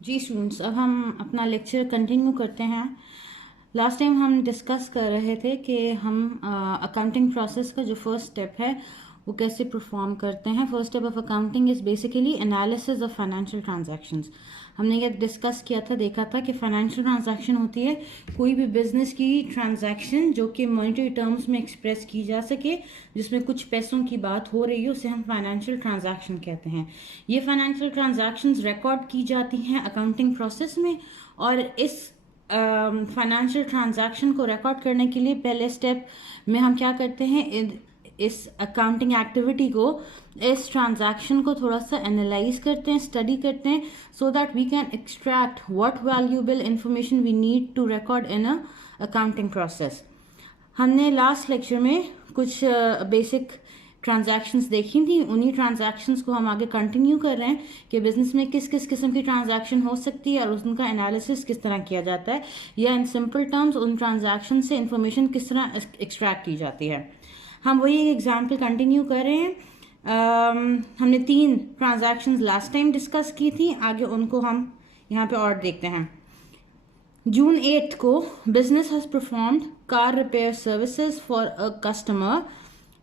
जी students, अब हम अपना लेक्चर कंटिन्यू करते हैं। लास्ट टाइम हम डिस्कस कर रहे थे कि हम अकाउंटिंग प्रोसेस का जो फर्स्ट स्टेप है वो कैसे परफॉर्म करते हैं। First step of accounting is basically analysis of financial transactions. हमने ये डिस्कस किया था, देखा था कि फाइनेंशियल ट्रांजैक्शन होती है कोई भी बिजनेस की ट्रांजैक्शन जो कि मॉनेटरी टर्म्स में एक्सप्रेस की जा सके, जिसमें कुछ पैसों की बात हो रही है, उसे हम फाइनेंशियल ट्रांजैक्शन कहते हैं। ये फाइनेंशियल ट्रांजैक्शंस रिकॉर्ड की जाती हैं अकाउंटिंग प्रोसेस में, और इस फाइनेंशियल ट्रांजैक्शन को रिकॉर्ड करने के लिए पहले स्टेप में हम क्या करते हैं, इस अकाउंटिंग एक्टिविटी को, इस ट्रांजैक्शन को थोड़ा सा एनालाइज करते हैं, स्टडी करते हैं, so that we can extract what valuable information we need to record in a accounting process. हमने लास्ट लेक्चर में कुछ बेसिक ट्रांजैक्शंस देखी थी, उन्हीं ट्रांजैक्शंस को हम आगे कंटिन्यू कर रहे हैं कि बिजनेस में किस किस किस्म की ट्रांजैक्शन हो सकती है और उनका एनालिसिस किस तरह किया जाता है, या इन सिंपल टर्म्स उन ट्रांजैक्शन से इंफॉर्मेशन किस तरह एक्सट्रैक्ट की जाती है। हम वही एग्जाम्पल कंटिन्यू कर रहे हैं। हमने 3 ट्रांजैक्शंस लास्ट टाइम डिस्कस की थी, आगे उनको हम यहाँ पे और देखते हैं। June 8th को business has performed car repair services for a customer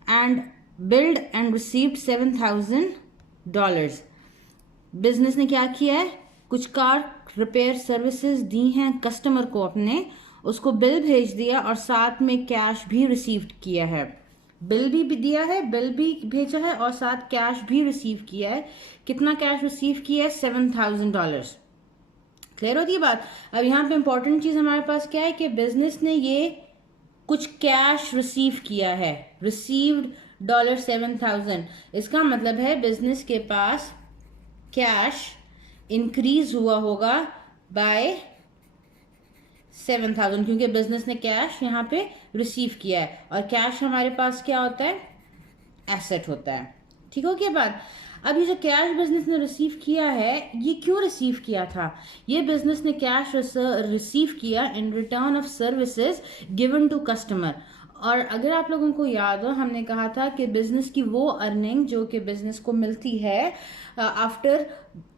and billed and received $7,000। Business ने क्या किया है, कुछ कार रिपेयर सर्विसेज दी हैं कस्टमर को अपने, उसको बिल भेज दिया और साथ में कैश भी रिसीव किया है। बिल भी दिया है, बिल भी भेजा है और साथ कैश भी रिसीव किया है। कितना कैश रिसीव किया है? $7,000। क्लियर होती है बात। अब यहाँ पे इंपॉर्टेंट चीज हमारे पास क्या है कि बिजनेस ने ये कुछ कैश रिसीव किया है, रिसीव्ड $7,000। इसका मतलब है बिजनेस के पास कैश इंक्रीज हुआ होगा बाय 7,000, क्योंकि बिजनेस ने कैश यहाँ पे रिसीव किया है, और कैश हमारे पास क्या होता है? एसेट होता है। ठीक हो गया बात। अब ये जो कैश बिजनेस ने रिसीव किया है, ये क्यों रिसीव किया था? ये बिजनेस ने कैश रिसीव किया in return of services given to customer. और अगर आप लोगों को याद हो, हमने कहा था कि बिजनेस की वो अर्निंग जो कि बिजनेस को मिलती है after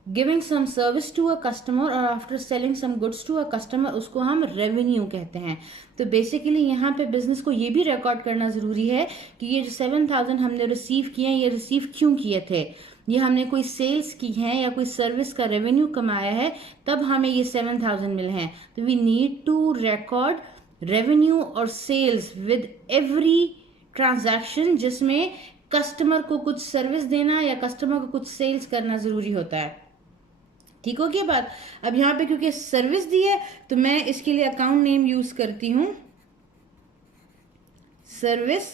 giving some service to a customer और after selling some goods to a customer, उसको हम रेवेन्यू कहते हैं। तो बेसिकली यहाँ पे बिजनेस को ये भी रिकॉर्ड करना ज़रूरी है कि ये जो 7,000 हमने रिसीव किए हैं, ये रिसीव क्यों किए थे। ये हमने कोई सेल्स की हैं या कोई सर्विस का रेवेन्यू कमाया है, तब हमें ये 7,000 मिले हैं। तो we need to record revenue और सेल्स विद एवरी ट्रांजैक्शन जिसमें कस्टमर को कुछ सर्विस देना या कस्टमर को कुछ सेल्स करना ज़रूरी होता है। ठीक हो गया बात। अब यहाँ पे क्योंकि सर्विस दी है तो मैं इसके लिए अकाउंट नेम यूज करती हूं सर्विस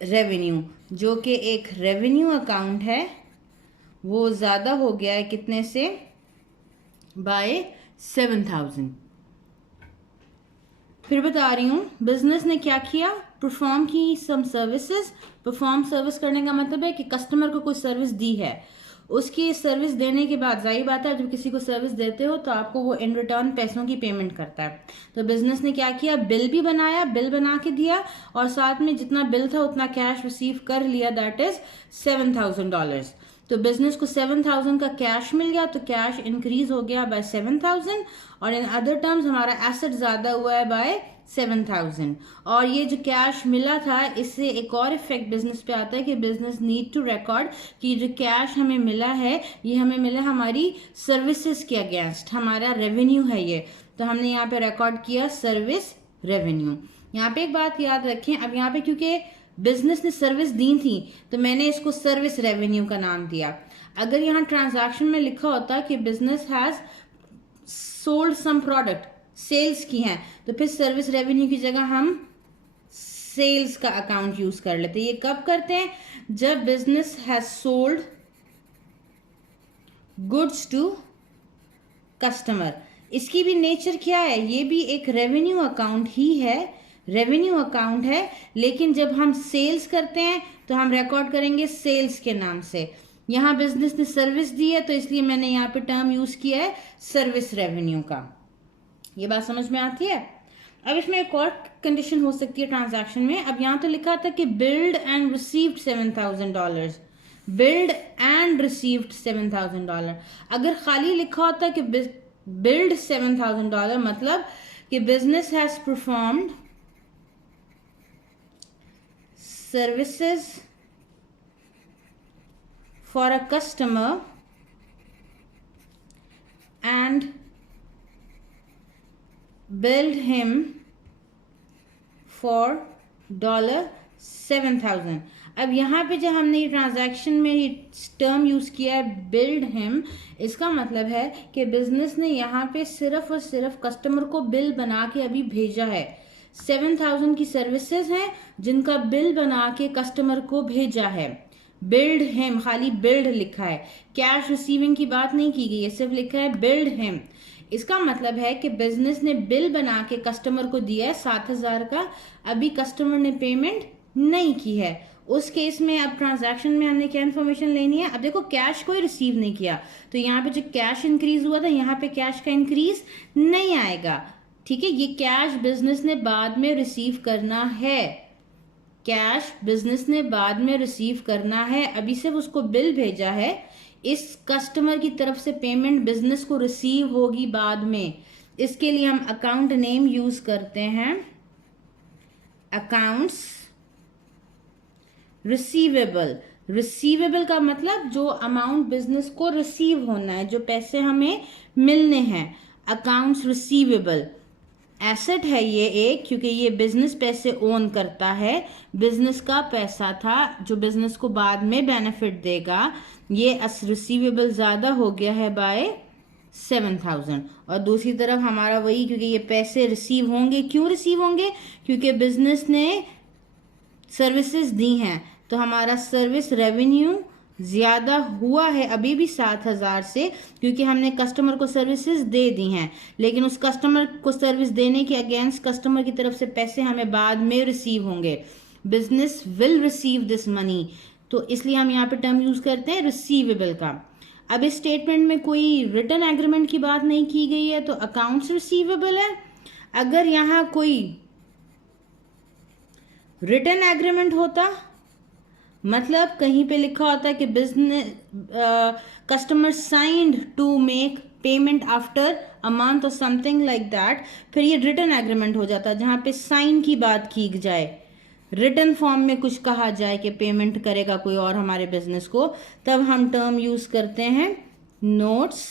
रेवेन्यू, जो कि एक रेवेन्यू अकाउंट है। वो ज्यादा हो गया है कितने से? बाय 7,000। फिर बता रही हूं, बिजनेस ने क्या किया? परफॉर्म की सम सर्विसेज। परफॉर्म सर्विस करने का मतलब है कि कस्टमर को कोई सर्विस दी है, उसकी सर्विस देने के बाद जाहिर बात है जब किसी को सर्विस देते हो तो आपको वो इन रिटर्न पैसों की पेमेंट करता है। तो बिजनेस ने क्या किया? बिल भी बनाया, बिल बना के दिया, और साथ में जितना बिल था उतना कैश रिसीव कर लिया, दैट इज $7,000। तो बिजनेस को 7,000 का कैश मिल गया, तो कैश इंक्रीज हो गया बाय 7,000, और इन अदर टर्म्स हमारा एसेट ज्यादा हुआ है बाय 7,000। और ये जो कैश मिला था, इससे एक और इफेक्ट बिजनेस पे आता है कि बिजनेस नीड टू रिकॉर्ड कि जो कैश हमें मिला है, ये हमें मिला हमारी सर्विसेज के अगेंस्ट, हमारा रेवेन्यू है ये। तो हमने यहाँ पे रिकॉर्ड किया सर्विस रेवेन्यू। यहाँ पे एक बात याद रखें, अब यहाँ पे क्योंकि बिजनेस ने सर्विस दी थी तो मैंने इसको सर्विस रेवेन्यू का नाम दिया। अगर यहाँ ट्रांजैक्शन में लिखा होता कि business has sold some product, sales की हैं, तो फिर सर्विस रेवेन्यू की जगह हम सेल्स का अकाउंट यूज कर लेते। ये कब करते हैं? जब business has sold goods to customer. इसकी भी नेचर क्या है? ये भी एक रेवेन्यू अकाउंट ही है, रेवेन्यू अकाउंट है, लेकिन जब हम सेल्स करते हैं तो हम रिकॉर्ड करेंगे सेल्स के नाम से। यहाँ बिजनेस ने सर्विस दी है तो इसलिए मैंने यहाँ पे टर्म यूज किया है सर्विस रेवेन्यू का। ये बात समझ में आती है? अब इसमें एक और कंडीशन हो सकती है ट्रांजैक्शन में। अब यहाँ तो लिखा था कि build and received $7,000, build and and received $7,000। अगर खाली लिखा होता कि बिल्ड $7,000 मतलब कि business has performed services for a customer and billed him for $7,000। अब यहाँ पे जब हमने ये ट्रांजैक्शन में ये टर्म यूज़ किया है बिल्ड हिम, इसका मतलब है कि बिजनेस ने यहाँ पे सिर्फ और सिर्फ कस्टमर को बिल बना के अभी भेजा है। 7,000 की सर्विसेज हैं जिनका बिल बना के कस्टमर को भेजा है। बिल्ड हिम, खाली बिल्ड लिखा है, कैश रिसीविंग की बात नहीं की गई है, सिर्फ लिखा है बिल्ड हिम। इसका मतलब है कि बिजनेस ने बिल बना के कस्टमर को दिया है 7,000 का, अभी कस्टमर ने पेमेंट नहीं की है। उस केस में अब ट्रांजैक्शन में हमने क्या इन्फॉर्मेशन लेनी है? अब देखो कैश कोई रिसीव नहीं किया, तो यहाँ पे जो कैश इंक्रीज हुआ था यहाँ पे कैश का इंक्रीज नहीं आएगा। ठीक है, ये कैश बिजनेस ने बाद में रिसीव करना है, कैश बिजनेस ने बाद में रिसीव करना है, अभी सिर्फ उसको बिल भेजा है। इस कस्टमर की तरफ से पेमेंट बिजनेस को रिसीव होगी बाद में। इसके लिए हम अकाउंट नेम यूज करते हैं, अकाउंट्स रिसीवेबल। रिसीवेबल का मतलब जो अमाउंट बिजनेस को रिसीव होना है, जो पैसे हमें मिलने हैं, अकाउंट्स रिसीवेबल। एसेट है ये एक, क्योंकि ये बिजनेस पैसे ओन करता है, बिजनेस का पैसा था जो बिजनेस को बाद में बेनिफिट देगा। ये रिसीवेबल ज्यादा हो गया है बाय 7,000। और दूसरी तरफ हमारा वही, क्योंकि ये पैसे रिसीव होंगे, क्यों रिसीव होंगे? क्योंकि बिजनेस ने सर्विसेज दी हैं, तो हमारा सर्विस रेवेन्यू ज्यादा हुआ है अभी भी 7,000 से, क्योंकि हमने कस्टमर को सर्विसेज दे दी हैं। लेकिन उस कस्टमर को सर्विस देने के अगेंस्ट कस्टमर की तरफ से पैसे हमें बाद में रिसीव होंगे। Business will receive this money, तो इसलिए हम यहाँ पे टर्म यूज करते हैं रिसीवेबल का। अब इस स्टेटमेंट में कोई रिटन एग्रीमेंट की बात नहीं की गई है, तो अकाउंट्स रिसीवेबल है। अगर यहाँ कोई रिटन एग्रीमेंट होता, मतलब कहीं पे लिखा होता है कि business customer signed to make payment after a month और समथिंग लाइक दैट, फिर ये रिटन एग्रीमेंट हो जाता है, जहां पे साइन की बात की जाए, रिटन फॉर्म में कुछ कहा जाए कि पेमेंट करेगा कोई और हमारे बिजनेस को, तब हम टर्म यूज करते हैं नोट्स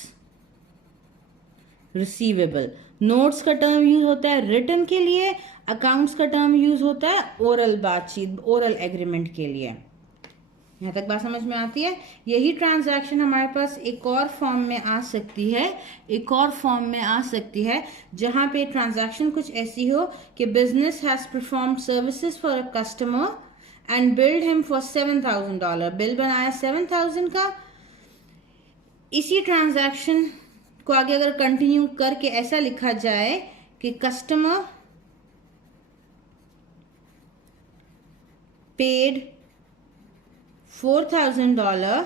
रिसीवेबल। नोट्स का टर्म यूज होता है रिटन के लिए, अकाउंट्स का टर्म यूज होता है ओरल बातचीत, ओरल एग्रीमेंट के लिए। यहाँ तक बात समझ में आती है? यही ट्रांजैक्शन हमारे पास एक और फॉर्म में आ सकती है, एक और फॉर्म में आ सकती है, जहां पे ट्रांजैक्शन कुछ ऐसी हो कि business has performed services for a customer and build him for $7,000। Bill बनाया 7,000 का। इसी ट्रांजैक्शन को आगे अगर कंटिन्यू करके ऐसा लिखा जाए कि customer paid $4,000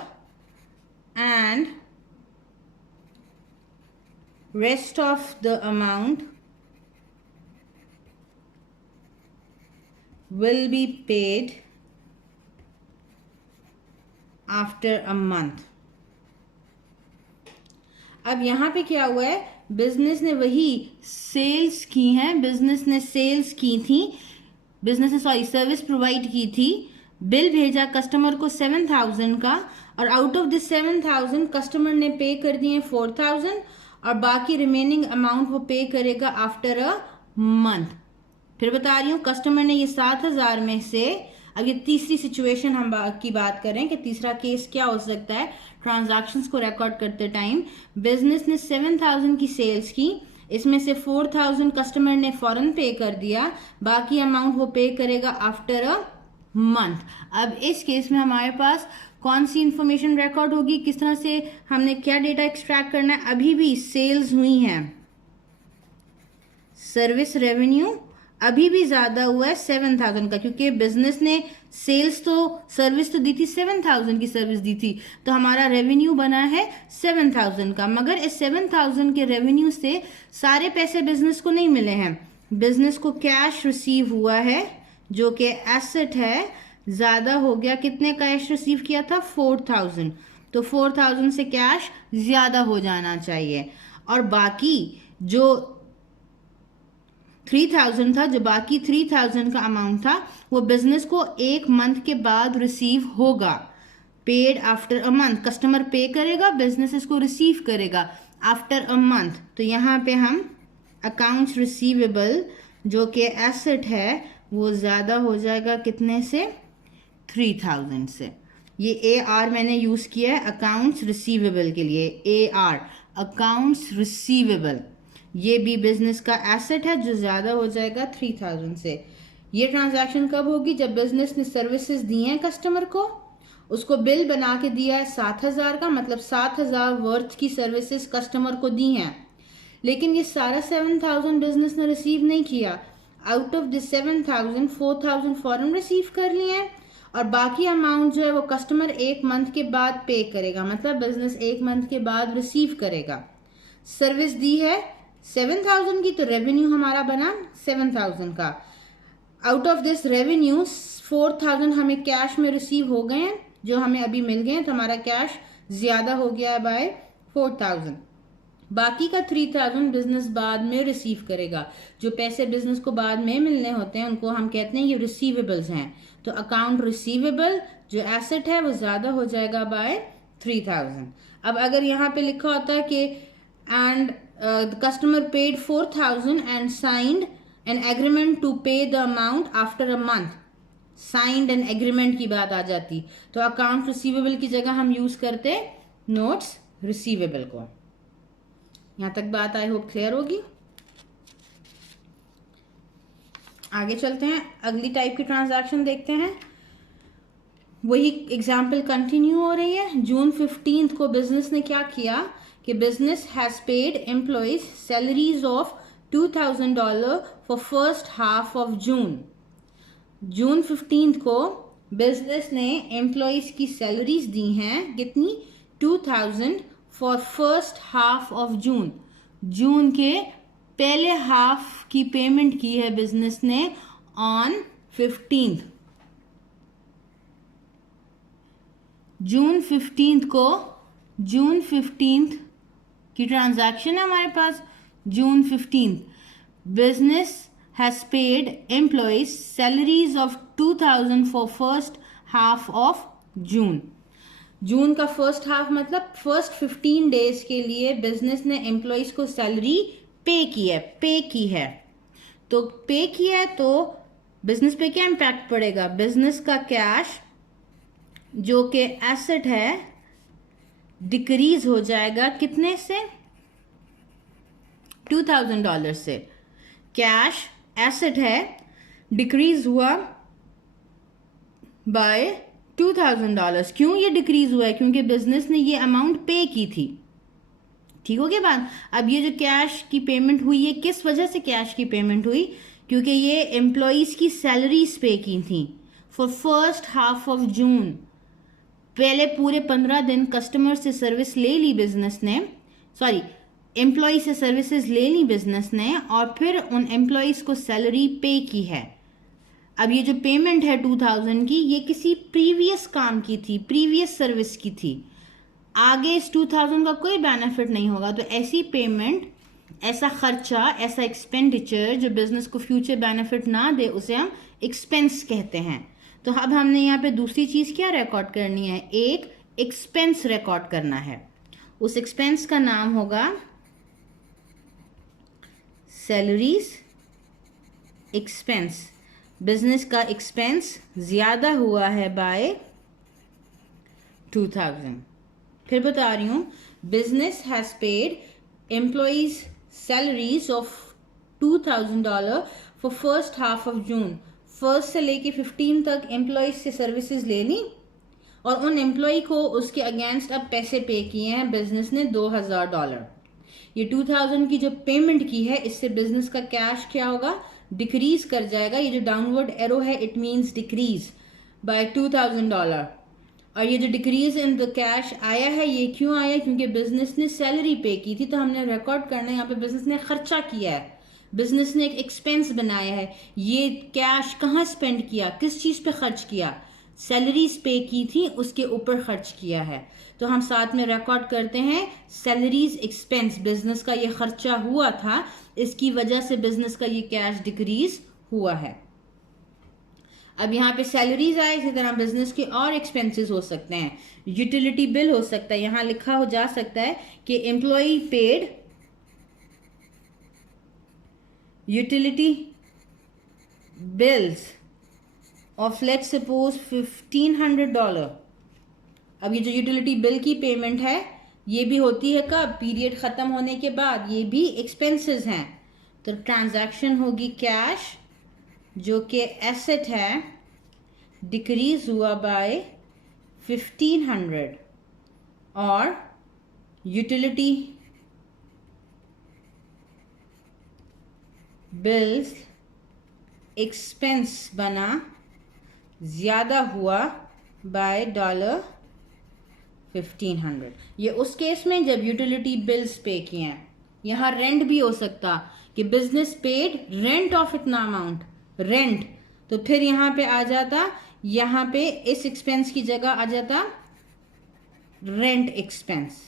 and rest of the amount will be paid after a month। अब यहाँ पे क्या हुआ है? बिजनेस ने वही सेल्स की हैं, बिजनेस ने सेल्स की थी, बिजनेस ने सर्विस प्रोवाइड की थी, बिल भेजा कस्टमर को 7,000 का, और आउट ऑफ दिस 7,000 कस्टमर ने पे कर दिए 4,000 और बाकी रिमेनिंग अमाउंट वो पे करेगा आफ्टर अ मंथ। फिर बता रही हूँ, कस्टमर ने ये 7,000 में से, अब ये तीसरी सिचुएशन हम की बात करें कि तीसरा केस क्या हो सकता है ट्रांजैक्शंस को रिकॉर्ड करते टाइम। बिजनेस ने 7,000 की सेल्स की, इसमें से 4,000 कस्टमर ने फौरन पे कर दिया, बाकी अमाउंट वो पे करेगा आफ्टर अ मंथ। अब इस केस में हमारे पास कौन सी इंफॉर्मेशन रिकॉर्ड होगी, किस तरह से हमने क्या डेटा एक्सट्रैक्ट करना है? अभी भी सेल्स हुई हैं, सर्विस रेवेन्यू अभी भी ज्यादा हुआ है 7,000 का, क्योंकि बिजनेस ने सेल्स तो सर्विस तो दी थी, 7,000 की सर्विस दी थी, तो हमारा रेवेन्यू बना है 7,000 का। मगर इस 7,000 के रेवेन्यू से सारे पैसे बिजनेस को नहीं मिले हैं, बिजनेस को कैश रिसीव हुआ है जो कि एसेट है, ज्यादा हो गया। कितने कैश रिसीव किया था? 4,000। तो 4000 से कैश ज़्यादा हो जाना चाहिए, और बाकी जो 3000 था, जो बाकी 3000 का अमाउंट था, वो बिजनेस को 1 मंथ के बाद रिसीव होगा। Paid after a month, customer पे करेगा, बिजनेस इसको रिसीव करेगा आफ्टर अ मंथ। तो यहाँ पे हम अकाउंट्स रिसीवेबल जो कि एसेट है वो ज़्यादा हो जाएगा कितने से, 3000 से। ये ए आर मैंने यूज़ किया है अकाउंट्स रिसीवेबल के लिए, ए आर अकाउंट्स रिसीवेबल, ये भी बिजनेस का एसेट है जो ज़्यादा हो जाएगा 3000 से। ये ट्रांजैक्शन कब होगी, जब बिजनेस ने सर्विसेज दी हैं कस्टमर को, उसको बिल बना के दिया है 7000 का, मतलब 7000 वर्थ की सर्विसेज कस्टमर को दी हैं, लेकिन ये सारा 7000 बिजनेस ने रिसीव नहीं किया। Out of this 7000 4000 foreign receive कर लिए हैं, और बाकी अमाउंट जो है वो कस्टमर 1 मंथ के बाद पे करेगा, मतलब बिजनेस 1 मंथ के बाद रिसीव करेगा। सर्विस दी है 7000 की, तो रेवेन्यू हमारा बना 7000 का। आउट ऑफ दिस रेवेन्यू 4000 हमें कैश में रिसीव हो गए हैं, जो हमें अभी मिल गए हैं, तो हमारा कैश ज़्यादा हो गया है बाय 4000। बाकी का 3000 बिजनेस बाद में रिसीव करेगा। जो पैसे बिजनेस को बाद में मिलने होते हैं उनको हम कहते हैं ये रिसीवेबल्स हैं। तो अकाउंट रिसीवेबल जो एसेट है वो ज़्यादा हो जाएगा बाय 3000। अब अगर यहाँ पे लिखा होता है कि and customer paid 4000 and signed an agreement to pay the amount after a month, signed an agreement की बात आ जाती, तो अकाउंट रिसीवेबल की जगह हम यूज़ करते नोट्स रिसीवेबल को। यहाँ तक बात आई होप क्लियर होगी। आगे चलते हैं, अगली टाइप की ट्रांजैक्शन देखते हैं। वही एग्जाम्पल कंटिन्यू हो रही है। जून 15 को बिजनेस ने क्या किया कि business has paid employees salaries of $2000 for first half of June. जून 15 को बिजनेस ने एम्प्लॉइज की सैलरीज दी हैं कितनी, 2000 for first half of June. जून के पहले हाफ की पेमेंट की है बिजनेस ने ऑन 15। जून 15 को, जून 15 की ट्रांजैक्शन है हमारे पास। June 15 business has paid employees salaries of 2000 for first half of June. जून का फर्स्ट हाफ मतलब फर्स्ट 15 डेज के लिए बिजनेस ने एम्प्लॉइज को सैलरी पे की है। तो पे किया है तो बिजनेस पे क्या इम्पैक्ट पड़ेगा, बिजनेस का कैश जो कि एसेट है डिक्रीज हो जाएगा कितने से, $2000 से। कैश एसेट है, डिक्रीज हुआ बाय $2000। क्यों ये डिक्रीज हुआ है, क्योंकि बिजनेस ने ये अमाउंट पे की थी। ठीक हो गया बात। अब ये जो कैश की पेमेंट हुई है, किस वजह से कैश की पेमेंट हुई, क्योंकि ये एम्प्लॉइज की सैलरीज पे की थी फॉर फर्स्ट हाफ ऑफ जून। पहले पूरे 15 दिन कस्टमर से सर्विस ले ली बिजनेस ने, सॉरी एम्प्लॉय से सर्विसेज ले ली बिजनेस ने, और फिर उन एम्प्लॉयज को सैलरी पे की है। अब ये जो पेमेंट है 2000 की, ये किसी प्रीवियस काम की थी, प्रीवियस सर्विस की थी, आगे इस 2000 का कोई बेनिफिट नहीं होगा। तो ऐसी पेमेंट, ऐसा खर्चा, ऐसा एक्सपेंडिचर जो बिजनेस को फ्यूचर बेनिफिट ना दे, उसे हम एक्सपेंस कहते हैं। तो अब हमने यहाँ पे दूसरी चीज़ क्या रिकॉर्ड करनी है, एक एक्सपेंस रिकॉर्ड करना है। उस एक्सपेंस का नाम होगा सैलरीज एक्सपेंस। बिजनेस का एक्सपेंस ज़्यादा हुआ है बाय 2000। फिर बता रही हूँ, business has paid employees salaries of $2000 for first half of June. First से लेके 15 तक एम्प्लॉइज से सर्विसेज ले ली, और उन एम्प्लॉय को उसके अगेंस्ट अब पैसे पे किए हैं बिजनेस ने $2000। ये 2000 की जो पेमेंट की है, इससे बिजनेस का कैश क्या होगा, डिक्रीज कर जाएगा। ये जो डाउनवर्ड एरो है इट मींस डिक्रीज बाय $2000। और ये जो डिक्रीज इन द कैश आया है, ये क्यों आया, क्योंकि बिजनेस ने सैलरी पे की थी। तो हमने रिकॉर्ड करना है यहाँ पे बिजनेस ने खर्चा किया है, बिजनेस ने एक एक्सपेंस बनाया है। ये कैश कहाँ स्पेंड किया, किस चीज़ पे खर्च किया, सैलरीज पे की थी उसके ऊपर खर्च किया है, तो हम साथ में रिकॉर्ड करते हैं सैलरीज एक्सपेंस, बिजनेस का ये खर्चा हुआ था, इसकी वजह से बिजनेस का ये कैश डिक्रीज हुआ है। अब यहाँ पे सैलरीज आए, इसी तरह बिजनेस के और एक्सपेंसेस हो सकते हैं, यूटिलिटी बिल हो सकता है, यहाँ लिखा हो जा सकता है कि employee paid utility bills of let's suppose $1,500। अब ये जो यूटिलिटी बिल की पेमेंट है ये भी होती है कब, पीरियड ख़त्म होने के बाद, ये भी एक्सपेंसेस हैं। तो ट्रांजैक्शन होगी कैश जो कि एसेट है, डिक्रीज हुआ बाय 1500, और यूटिलिटी बिल्स एक्सपेंस बना, ज़्यादा हुआ बाय $1,500। ये उस केस में जब यूटिलिटी बिल्स पे किए हैं। यहाँ रेंट भी हो सकता कि बिजनेस पेड रेंट ऑफ इतना अमाउंट, रेंट, तो फिर यहाँ पे आ जाता, यहाँ पे इस एक्सपेंस की जगह आ जाता रेंट एक्सपेंस।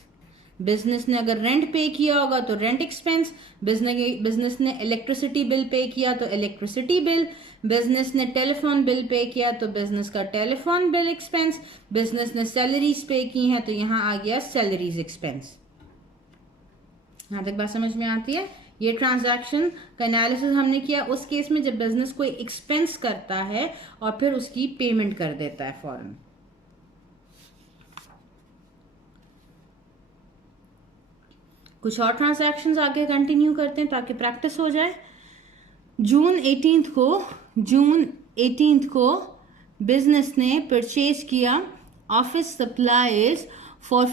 बिजनेस ने अगर रेंट पे किया होगा तो रेंट एक्सपेंस, बिजनेस ने इलेक्ट्रिसिटी बिल पे किया तो इलेक्ट्रिसिटी बिल, बिजनेस ने टेलीफोन बिल पे किया तो बिजनेस का टेलीफोन बिल एक्सपेंस, बिजनेस ने सैलरीज पे की हैं तो यहाँ आ गया सैलरीज एक्सपेंस। यहाँ तक बात समझ में आती है? ये ट्रांजैक्शन का एनालिसिस हमने किया उस केस में जब बिजनेस कोई एक्सपेंस करता है और फिर उसकी पेमेंट कर देता है फौरन। कुछ और ट्रांजैक्शंस आगे कंटिन्यू करते हैं ताकि प्रैक्टिस हो जाए। जून 18 को बिजनेस ने परचेज किया office supplies for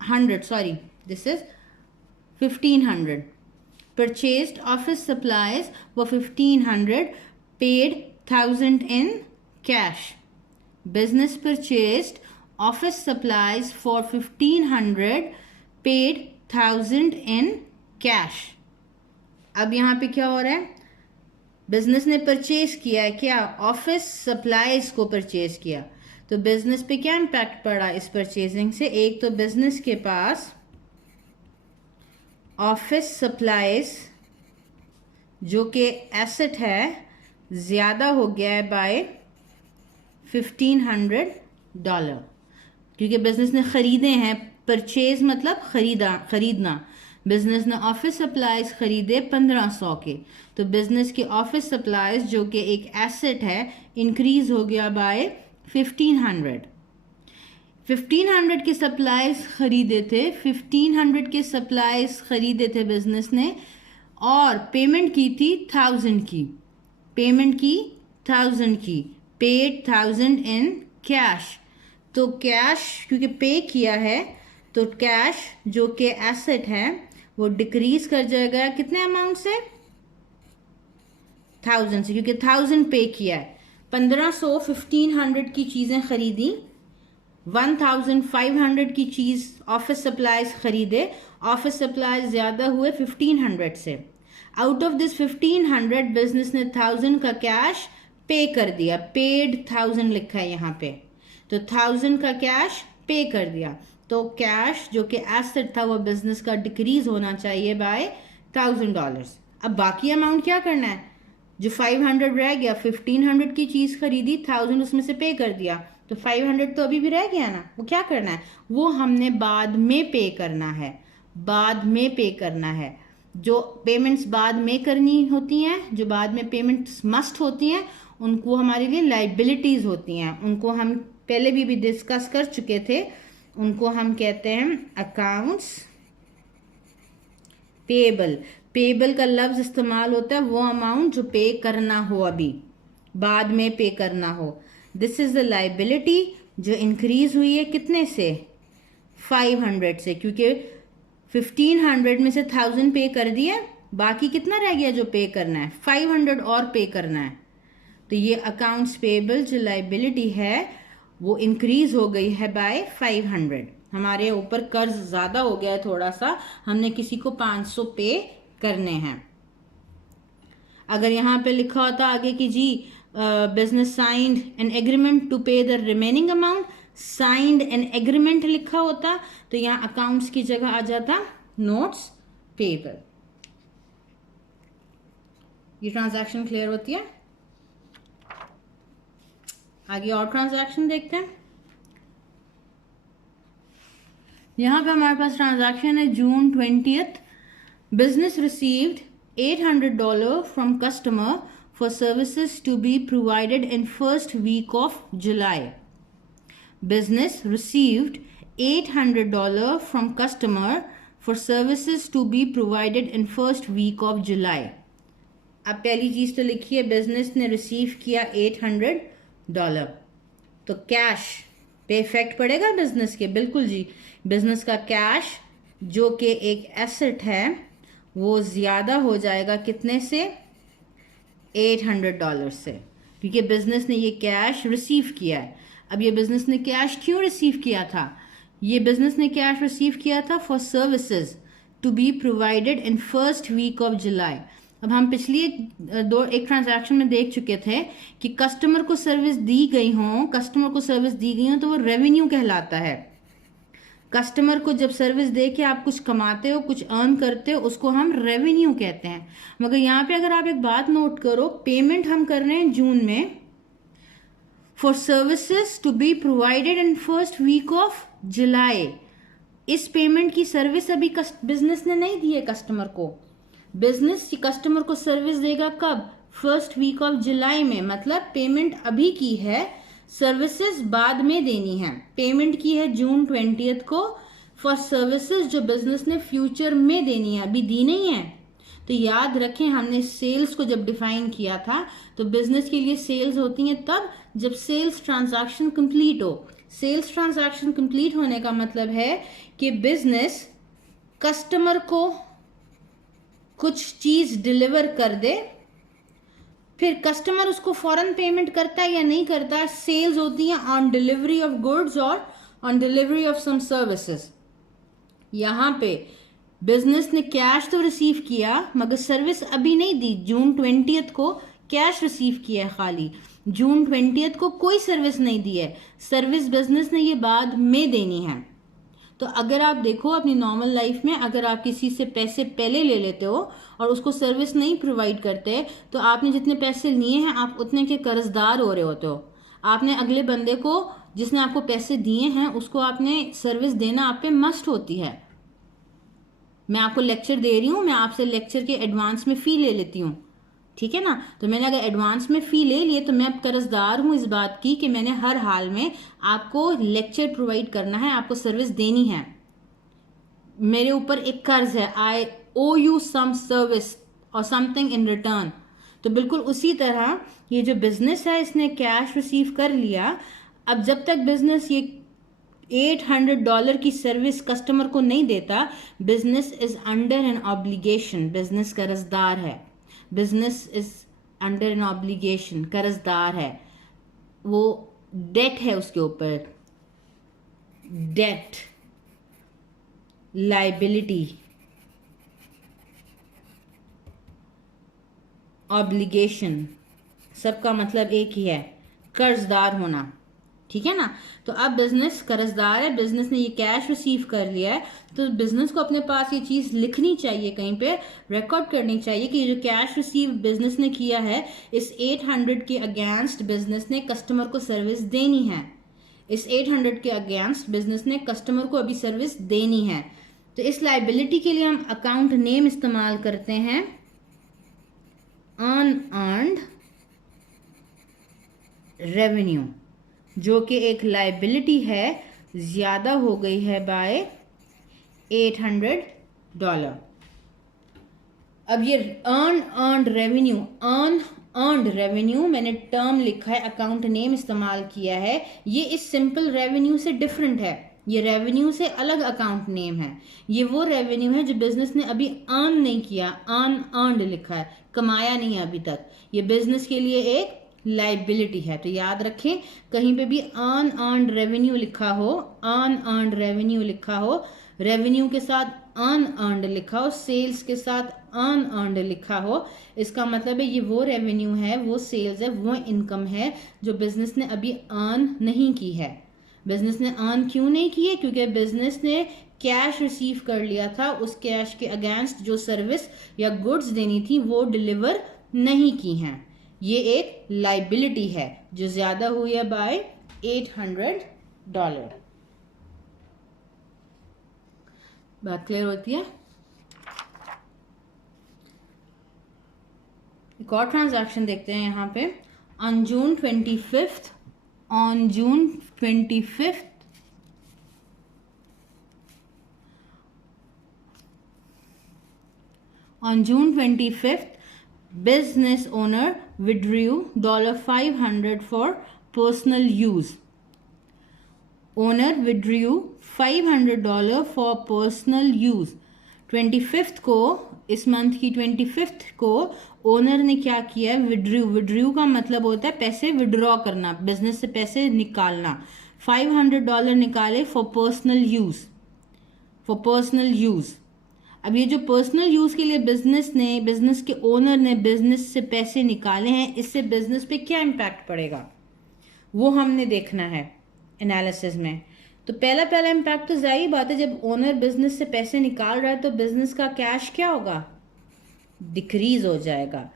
1500, sorry, this is 1500, purchased office supplies for 1500, paid 1000 in cash. Business purchased office supplies for 1500, paid 1000 in cash. अब यहाँ पे क्या हो रहा है, बिजनेस ने परचेज किया है, क्या, ऑफिस सप्लाईज को परचेज किया, तो बिजनेस पे क्या इम्पैक्ट पड़ा इस परचेजिंग से। एक तो बिजनेस के पास ऑफिस सप्लाईज जो कि एसेट है ज़्यादा हो गया है बाय $1500, क्योंकि बिजनेस ने ख़रीदे हैं, परचेज मतलब ख़रीदना, बिजनेस ने ऑफिस सप्लाईज ख़रीदे 1500 के, तो बिजनेस के ऑफिस सप्लाईज जो कि एक एसेट है इंक्रीज़ हो गया बाय 1500 के सप्लाईज ख़रीदे थे, 1500 के सप्लाईज ख़रीदे थे बिजनेस ने, और पेमेंट की थी 1000 की, पेड 1000 इन कैश। तो कैश क्योंकि पे किया है तो कैश जो कि एसेट है वो डिक्रीज कर जाएगा कितने अमाउंट से, 1000 से, क्योंकि 1000 पे किया है। 1500 की चीज़ें खरीदी, 1500 की चीज़ ऑफिस सप्लाईज खरीदे, ऑफिस सप्लाईज ज़्यादा हुए 1500 से। आउट ऑफ दिस 1500 बिजनेस ने 1000 का कैश पे कर दिया, पेड 1000 लिखा है यहाँ पे, तो 1000 का कैश पे कर दिया, तो कैश जो कि एसेट था वो बिजनेस का डिक्रीज होना चाहिए बाय $1000। अब बाकी अमाउंट क्या करना है, जो 500 रह गया, 1500 की चीज़ खरीदी, 1000 उसमें से पे कर दिया, तो 500 तो अभी भी रह गया ना, वो क्या करना है, वो हमने बाद में पे करना है, जो पेमेंट्स बाद में करनी होती हैं, जो बाद में पेमेंट्स मस्ट होती हैं, उनको हमारे लिए लाइबिलिटीज़ होती हैं, उनको हम पहले भी डिस्कस कर चुके थे, उनको हम कहते हैं अकाउंट्स पेबल का लफ्ज़ इस्तेमाल होता है वो अमाउंट जो पे करना हो, अभी बाद में पे करना हो। दिस इज़ द लाइबिलिटी जो इंक्रीज हुई है कितने से, 500 से, क्योंकि 1500 में से 1000 पे कर दिया, बाकी कितना रह गया जो पे करना है, 500 और पे करना है, तो ये अकाउंट्स पेबल जो लाइबिलिटी है वो इंक्रीज हो गई है बाय 500। हमारे ऊपर कर्ज ज़्यादा हो गया है थोड़ा सा, हमने किसी को 500 पे करने हैं। अगर यहाँ पे लिखा होता आगे कि जी business signed an agreement to pay the remaining amount, signed an agreement लिखा होता तो यहाँ अकाउंट्स की जगह आ जाता नोट्स पेबल। ये ट्रांजैक्शन क्लियर होती है। आगे और ट्रांजैक्शन देखते हैं। यहाँ पे हमारे पास ट्रांजैक्शन है जून 20th। Business received $800 from customer for services to be provided in first week of July. Business received $800 from customer for services to be provided in first week of July. अब पहली चीज तो लिखी है बिजनेस ने receive किया $800, तो cash पे इफेक्ट पड़ेगा बिजनेस के, बिल्कुल जी। बिजनेस का कैश जो कि एक एसेट है वो ज्यादा हो जाएगा कितने से, $800 से, क्योंकि बिजनेस ने ये कैश रिसीव किया है। अब ये बिजनेस ने कैश क्यों रिसीव किया था, ये बिजनेस ने कैश रिसीव किया था for services to be provided in first week of July. अब हम पिछली एक ट्रांजैक्शन में देख चुके थे कि कस्टमर को सर्विस दी गई हो तो वो रेवेन्यू कहलाता है। कस्टमर को जब सर्विस दे के आप कुछ कमाते हो, कुछ अर्न करते हो, उसको हम रेवेन्यू कहते हैं। मगर यहाँ पे अगर आप एक बात नोट करो, पेमेंट हम कर रहे हैं जून में for services to be provided in first week of July. इस पेमेंट की सर्विस अभी बिजनेस ने नहीं दी है कस्टमर को। बिजनेस कस्टमर को सर्विस देगा कब, फर्स्ट वीक ऑफ जुलाई में, मतलब पेमेंट अभी की है, सर्विसेज बाद में देनी है। पेमेंट की है जून 20th को फॉर सर्विसेज जो बिजनेस ने फ्यूचर में देनी है, अभी दी नहीं है। तो याद रखें हमने सेल्स को जब डिफाइन किया था तो बिजनेस के लिए सेल्स होती हैं तब जब सेल्स ट्रांजैक्शन कंप्लीट हो। सेल्स ट्रांजैक्शन कंप्लीट होने का मतलब है कि बिजनेस कस्टमर को कुछ चीज डिलीवर कर दे, फिर कस्टमर उसको फौरन पेमेंट करता है या नहीं करता है, सेल्स होती हैं ऑन डिलीवरी ऑफ गुड्स और on delivery of some services. यहाँ पे बिजनेस ने कैश तो रिसीव किया मगर सर्विस अभी नहीं दी। जून 20th को कैश रिसीव किया है खाली, जून 20th को कोई सर्विस नहीं दी है। सर्विस बिजनेस ने ये बाद में देनी है। तो अगर आप देखो अपनी नॉर्मल लाइफ में, अगर आप किसी से पैसे पहले ले लेते हो और उसको सर्विस नहीं प्रोवाइड करते तो आपने जितने पैसे लिए हैं आप उतने के कर्जदार हो रहे होते हो। आपने अगले बंदे को जिसने आपको पैसे दिए हैं उसको आपने सर्विस देना आप पे मस्ट होती है। मैं आपको लेक्चर दे रही हूँ, मैं आपसे लेक्चर के एडवांस में फ़ी ले लेती हूँ, ठीक है ना। तो मैंने अगर एडवांस में फ़ी ले लिए तो मैं कर्जदार हूँ इस बात की कि मैंने हर हाल में आपको लेक्चर प्रोवाइड करना है, आपको सर्विस देनी है। मेरे ऊपर एक कर्ज है, आई ओ यू सम सर्विस और समथिंग इन रिटर्न। तो बिल्कुल उसी तरह ये जो बिजनेस है इसने कैश रिसीव कर लिया। अब जब तक बिजनेस ये $800 की सर्विस कस्टमर को नहीं देता, business is under an obligation, business कर्जदार है। Business is under an obligation, कर्जदार है, वो डेट है उसके ऊपर, डेट, लाइबिलिटी, ऑब्लिगेशन, सबका मतलब एक ही है, कर्जदार होना, ठीक है ना। तो अब बिजनेस कर्जदार है, बिजनेस ने ये कैश रिसीव कर लिया है तो बिजनेस को अपने पास ये चीज लिखनी चाहिए, कहीं पे रिकॉर्ड करनी चाहिए कि ये जो कैश रिसीव बिजनेस ने किया है इस 800 के अगेंस्ट बिजनेस ने कस्टमर को सर्विस देनी है। इस 800 के अगेंस्ट बिजनेस ने कस्टमर को अभी सर्विस देनी है। तो इस लाइबिलिटी के लिए हम अकाउंट नेम इस्तेमाल करते हैं अनअर्न्ड रेवेन्यू, जो कि एक लाइबिलिटी है, ज़्यादा हो गई है बाय $800। अब ये अर्नड रेवेन्यू मैंने टर्म लिखा है, अकाउंट नेम इस्तेमाल किया है, ये इस सिंपल रेवेन्यू से डिफरेंट है। ये रेवेन्यू से अलग अकाउंट नेम है। ये वो रेवेन्यू है जो बिजनेस ने अभी अर्न नहीं किया, अनअर्न्ड लिखा है, कमाया नहीं है अभी तक। ये बिजनेस के लिए एक लाइबिलिटी है। तो याद रखें कहीं पे भी अनअर्न्ड रेवेन्यू लिखा हो, अनअर्न्ड रेवेन्यू लिखा हो, रेवेन्यू के साथ अनअर्न्ड लिखा हो, सेल्स के साथ अनअर्न्ड लिखा हो, इसका मतलब है ये वो रेवेन्यू है, वो सेल्स है, वो इनकम है जो बिजनेस ने अभी अर्न नहीं की है। बिजनेस ने अर्न क्यों नहीं की है? क्योंकि बिजनेस ने कैश रिसीव कर लिया था, उस कैश के अगेंस्ट जो सर्विस या गुड्स देनी थी वो डिलीवर नहीं की हैं। ये एक लाइबिलिटी है जो ज्यादा हुई है बाय $800। बात क्लियर होती है? एक और ट्रांजैक्शन देखते हैं यहाँ पे। On June 25th on June 25th business owner withdrew $500 for personal use. Owner withdrew $500 for personal use. 25th को, इस मंथ की 25th को ओनर ने क्या किया? विड्रू का मतलब होता है पैसे विड्रॉ करना, बिजनेस से पैसे निकालना। $500 निकाले फॉर पर्सनल यूज। अब ये जो पर्सनल यूज के लिए बिजनेस के ओनर ने बिजनेस से पैसे निकाले हैं, इससे बिजनेस पे क्या इम्पैक्ट पड़ेगा वो हमने देखना है एनालिसिस में। तो पहला इम्पैक्ट तो जाहिर बात है, जब ओनर बिजनेस से पैसे निकाल रहा है तो बिजनेस का कैश क्या होगा? डिक्रीज हो जाएगा।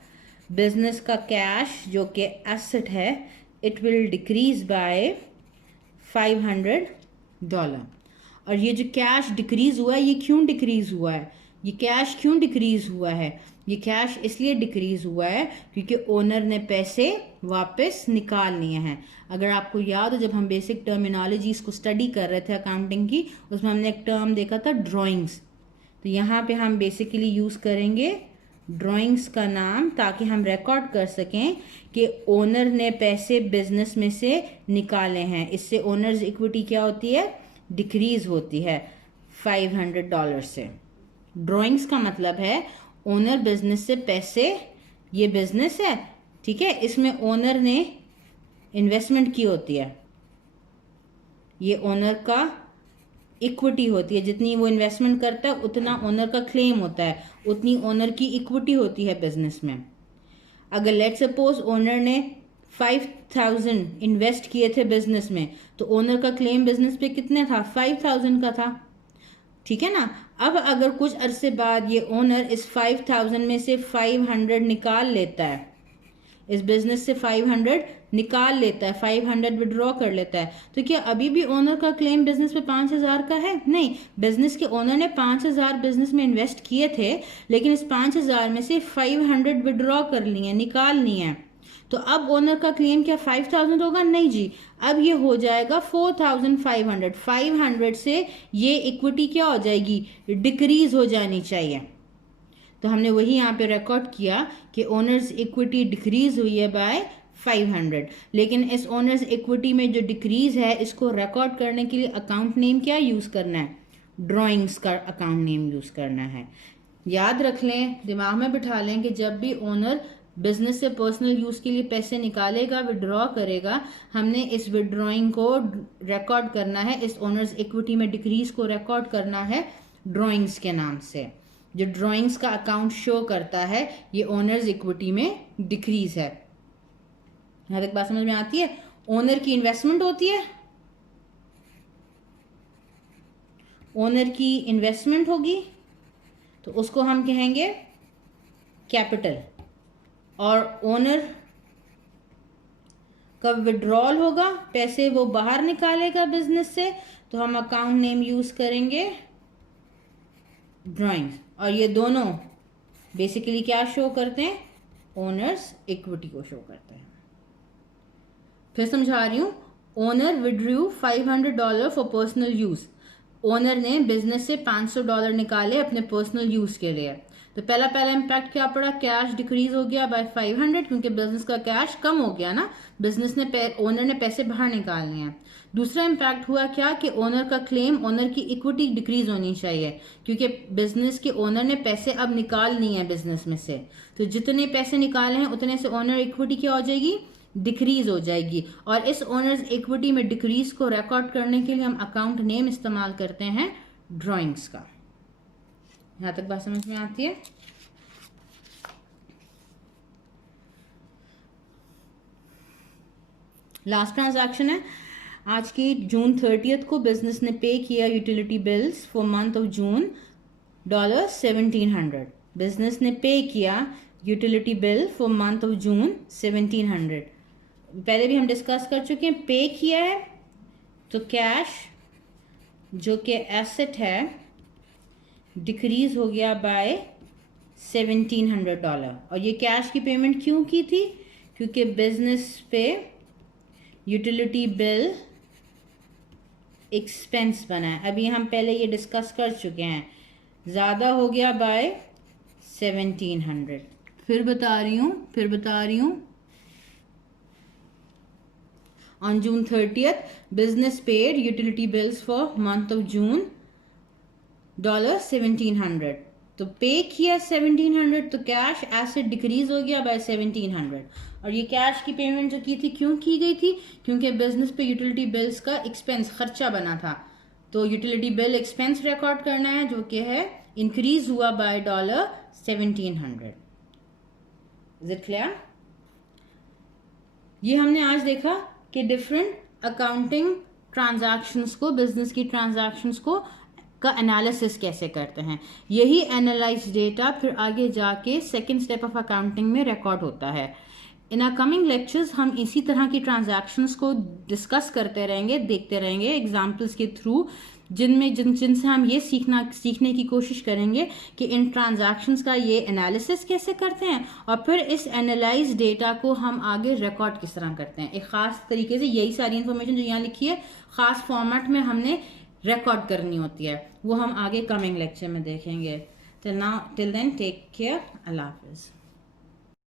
बिजनेस का कैश जो कि एसेट है, इट विल डिक्रीज बाय $500। और ये जो कैश डिक्रीज हुआ है, ये क्यों डिक्रीज हुआ है? ये कैश क्यों डिक्रीज हुआ है? ये कैश इसलिए डिक्रीज हुआ है क्योंकि ओनर ने पैसे वापस निकाल लिए हैं। अगर आपको याद हो, जब हम बेसिक टर्मिनोलॉजीज को स्टडी कर रहे थे अकाउंटिंग की, उसमें हमने एक टर्म देखा था ड्राइंग्स। तो यहाँ पे हम बेसिकली यूज करेंगे ड्राइंग्स का नाम, ताकि हम रिकॉर्ड कर सकें कि ओनर ने पैसे बिजनेस में से निकाले हैं। इससे ओनर्स इक्विटी क्या होती है? डिक्रीज होती है $500 से। ड्राइंग्स का मतलब है ओनर बिजनेस से पैसे, ये बिजनेस है, ठीक है, इसमें ओनर ने इन्वेस्टमेंट की होती है, ये ओनर का इक्विटी होती है। जितनी वो इन्वेस्टमेंट करता है उतना ओनर का क्लेम होता है, उतनी ओनर की इक्विटी होती है बिजनेस में। अगर लेट सपोज ओनर ने 5,000 इन्वेस्ट किए थे बिजनेस में, तो ओनर का क्लेम बिजनेस पे कितने था? 5,000 का था, ठीक है ना। अब अगर कुछ अरसे बाद ये ओनर इस 5,000 में से 500 निकाल लेता है, इस बिजनेस से 500 निकाल लेता है, 500 विड्रॉ कर लेता है, तो क्या अभी भी ओनर का क्लेम बिजनेस पे 5,000 का है? नहीं, बिजनेस के ओनर ने 5,000 बिजनेस में इन्वेस्ट किए थे, लेकिन इस 5,000 में से 500 विड्रॉ कर लिए, निकाल लिए हैं। तो अब ओनर का क्लेम क्या 5,000 होगा? नहीं जी, अब ये हो जाएगा 4,500। 500 से ये इक्विटी क्या हो जाएगी? डिक्रीज हो जानी चाहिए। तो हमने वही यहाँ पे रिकॉर्ड किया कि ओनर्स इक्विटी डिक्रीज हुई है बाय 500। लेकिन इस ओनर्स इक्विटी में जो डिक्रीज है, इसको रिकॉर्ड करने के लिए अकाउंट नेम क्या यूज करना है? ड्राइंग्स का अकाउंट नेम यूज करना है। याद रख लें, दिमाग में बिठा लें कि जब भी ओनर बिजनेस से पर्सनल यूज के लिए पैसे निकालेगा, विड्रॉ करेगा, हमने इस विड्रॉइंग को रिकॉर्ड करना है, इस ओनर्स इक्विटी में डिक्रीज को रिकॉर्ड करना है ड्राइंग्स के नाम से। जो ड्राइंग्स का अकाउंट शो करता है ये ओनर्स इक्विटी में डिक्रीज है। यहां तक बात समझ में आती है? ओनर की इन्वेस्टमेंट होती है, ओनर की इन्वेस्टमेंट होगी तो उसको हम कहेंगे कैपिटल, और ओनर का विड्रॉल होगा, पैसे वो बाहर निकालेगा बिजनेस से, तो हम अकाउंट नेम यूज करेंगे ड्राइंग्स। और ये दोनों बेसिकली क्या शो करते हैं? ओनर्स इक्विटी को शो करते हैं। फिर समझा रही हूं, owner withdrew $500 for personal use. Owner ने बिजनेस से $500 निकाले अपने पर्सनल यूज के लिए। तो पहला इम्पैक्ट क्या पड़ा? कैश डिक्रीज हो गया बाय 500, क्योंकि बिजनेस का कैश कम हो गया ना, बिजनेस ने ओनर ने पैसे बाहर निकालने हैं। दूसरा इम्पैक्ट हुआ क्या कि ओनर का क्लेम, ओनर की इक्विटी डिक्रीज होनी चाहिए, क्योंकि बिजनेस के ओनर ने पैसे अब निकाल लिए हैं बिजनेस में से, तो जितने पैसे निकाले हैं उतने से ओनर इक्विटी क्या हो जाएगी? डिक्रीज हो जाएगी। और इस ओनर्स इक्विटी में डिक्रीज को रिकॉर्ड करने के लिए हम अकाउंट नेम इस्तेमाल करते हैं ड्राइंग्स का। यहाँ तक बात समझ में आती है? लास्ट ट्रांजैक्शन है आज की, जून 30 को बिजनेस ने पे किया utility bills for month of June $1700। Business ने पे किया utility bill for month of June 1700। पहले भी हम डिस्कस कर चुके हैं, पे किया है तो कैश जो कि एसेट है डिक्रीज हो गया बाय $1700। और ये कैश की पेमेंट क्यों की थी? क्योंकि बिजनेस पे यूटिलिटी बिल एक्सपेंस बना है। अभी हम पहले ये डिस्कस कर चुके हैं, ज़्यादा हो गया बाय 1700। फिर बता रही हूँ on June 30 business paid utility bills for month of June $1700। तो पे किया 1700 तो कैश एसेट डिक्रीज हो गया बाय 1700। और ये कैश की पेमेंट जो की थी क्यों की गई थी? क्योंकि बिजनेस पे यूटिलिटी बिल्स का एक्सपेंस खर्चा बना था, तो यूटिलिटी बिल एक्सपेंस रिकॉर्ड करना है जो कि है इंक्रीज हुआ बाय $1700। Is it clear? ये हमने आज देखा कि डिफरेंट अकाउंटिंग ट्रांजैक्शंस को, बिजनेस की ट्रांजैक्शंस को का एनालिसिस कैसे करते हैं। यही एनालाइज डेटा फिर आगे जाके सेकंड स्टेप ऑफ अकाउंटिंग में रिकॉर्ड होता है। इन आवर कमिंग लेक्चर्स हम इसी तरह की ट्रांजैक्शंस को डिस्कस करते रहेंगे, देखते रहेंगे एग्जांपल्स के थ्रू, जिनसे हम ये सीखने की कोशिश करेंगे कि इन ट्रांजैक्शंस का ये एनालिसिस कैसे करते हैं और फिर इस एनालाइज डेटा को हम आगे रिकॉर्ड किस तरह करते हैं। एक ख़ास तरीके से यही सारी इन्फॉर्मेशन जो यहाँ लिखी है ख़ास फॉर्मेट में हमने रिकॉर्ड करनी होती है, वो हम आगे कमिंग लेक्चर में देखेंगे। टिल देन टेक केयर, अल्लाह हाफिज़।